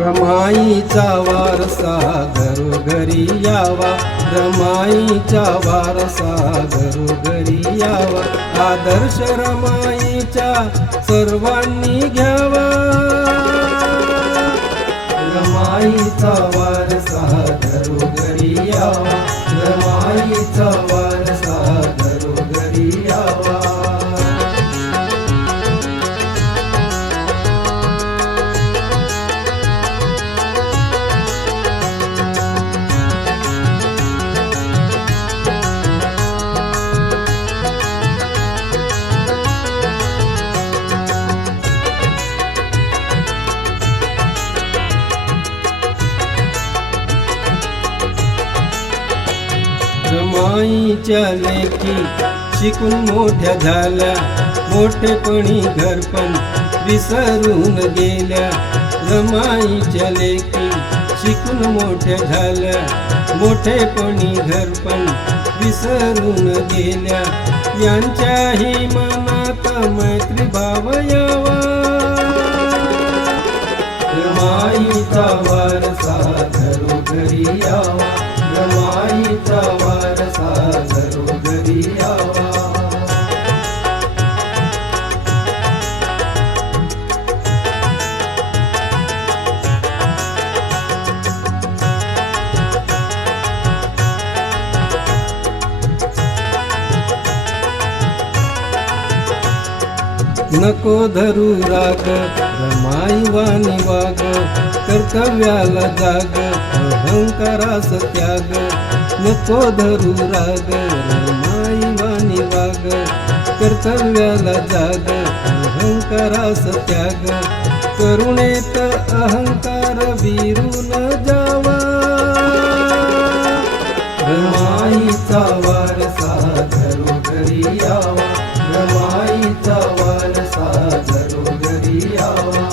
रमाईचा वारसा घरोघरी यावा, रमाईचा वारसा घरोघरी यावा, आदर्श रमाईचा सर्वांनी घ्यावा। रमाईचा वारसा घरोघरी यावा, रमाईचा वारसा घरोघरी यावा। रमाईच्या लेकी शिकून मोठ्या झाल्या, मोठेपणी घरपण विसरून गेल्या। रमाईच्या लेकी शिकून मोठ्या झाल्या, मोठेपणी घरपण विसरून गेल्या। यांच्याही मनात मैत्री भाव यावा, रमाईचा वारसा घरोघरी यावा, रमाईचा वारसा घरोघरी यावा। नको धरू राग रमाई वाणी वाग, कर्तव्याला जाग अहंकारास त्याग। नको धरू राग रमाई वाणी वाग, कर्तव्याला जाग अहंकारास त्याग। करुणेत अहंकार विरून जावा, रमाईचा वारसा घरोघरी यावा, रमाईचा वारसा घरोघरी यावा।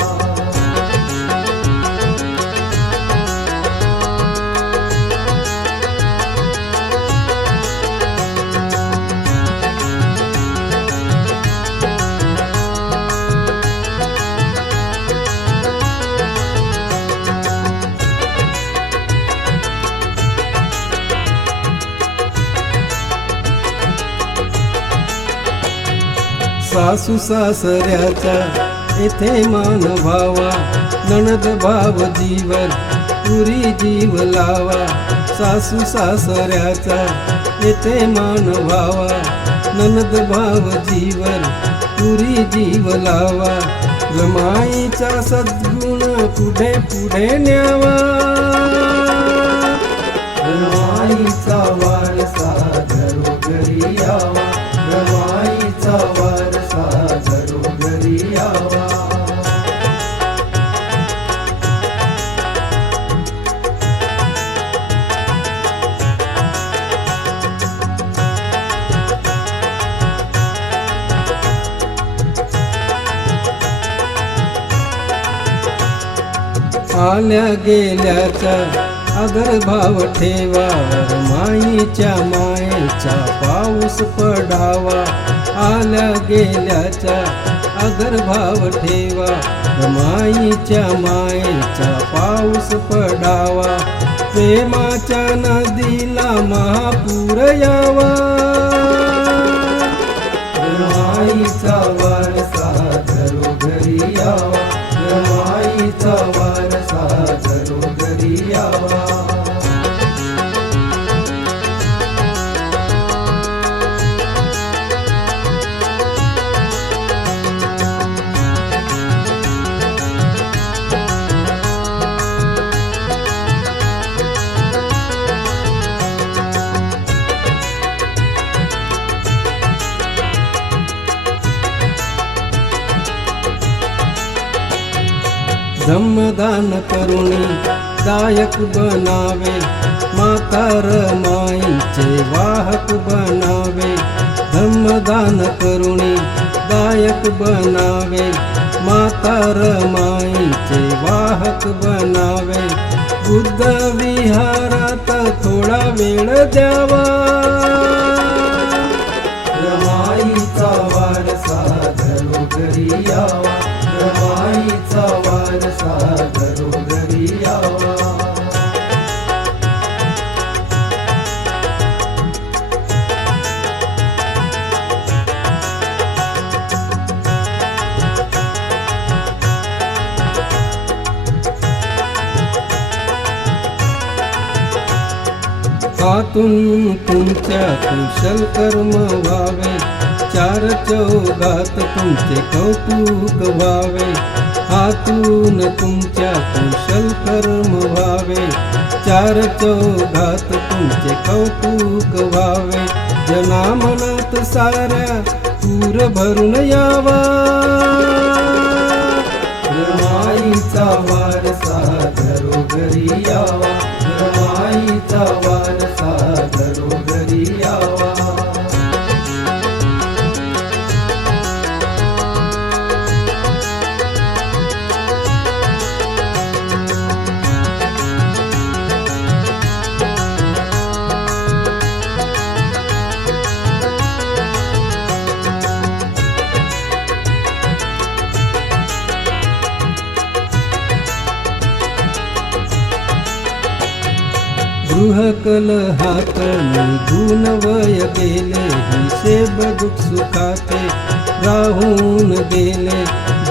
सासू सासऱ्याचा येथे मान व्हावा, नणद भाव जीवर पुरी जीव लावा। सासू सासऱ्याचा येथे मान व्हावा, नणद भाव जीवर पुरी जीव लावा। रमाईचा सद्गुण पुढे पुढे न्यावा, रमाईचा वारसा घरोघरी यावा, रमाईचा वारसा घरोघरी यावा। आल्या गेल्याचा आदर भाव ठेवा, रमाईच्या मायेचा पाऊस पडावा। आल्या गेल्याचा आदर भाव ठेवा, रमाईच्या मायेचा पाऊस पडावा। प्रेमाच्या नदीला महापूर यावा, रमाईचा वारसा घरोघरी यावा, रमाईचा वारसा घरोघरी यावा। धम्मदान करुणी दायक बनावे, माता रमाईचे वाहक बनावे। धम्मदान करुणी दायक बनावे, माता रमाईचे वाहक बनावे. बुद्ध विहारात थोडा वेळ द्यावा. रमाईचा वारसा घरोघरी यावा. रमाईचा वारसा घरोघरी यावा. हातून तुमच्या कुशल कर्म व्हावे. चार चौघात तुमचे कौतुक व्हावे. हातून तुमच्या कुशल कर्म व्हावे. चार चौघात तुमचे कौतुक व्हावे. जना मनात साऱ्या पूर भरून यावा. रमाईचा वारसा घरोघरी यावा. रमाईचा वारसा घरोघरी यावा. गृहकलहात निघून वय गेले. हिशेब दुःख सुखाचे राहून गेले.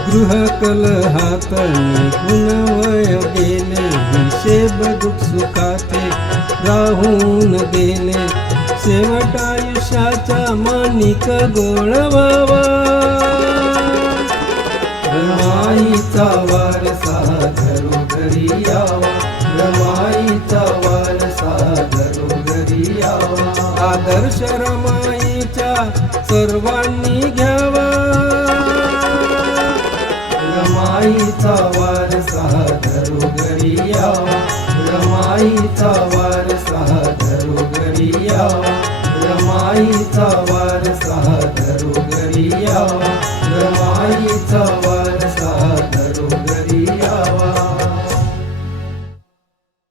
गृहकलहात निघून वय गेले. हिशेब दुःख सुखाचे राहून गेले. शेवट आयुष्याचा माणिक गोळवावा. रमाईचा वारसा घरोघरी यावा. रमाईचा वारसा घरोघरी यावा. आदर्श रमाईचा सर्वांनी घ्यावा. रमाईचा वारसा घरोघरी यावा. रमाईचा वारसा घरोघरी यावा. रमाईचा वारसा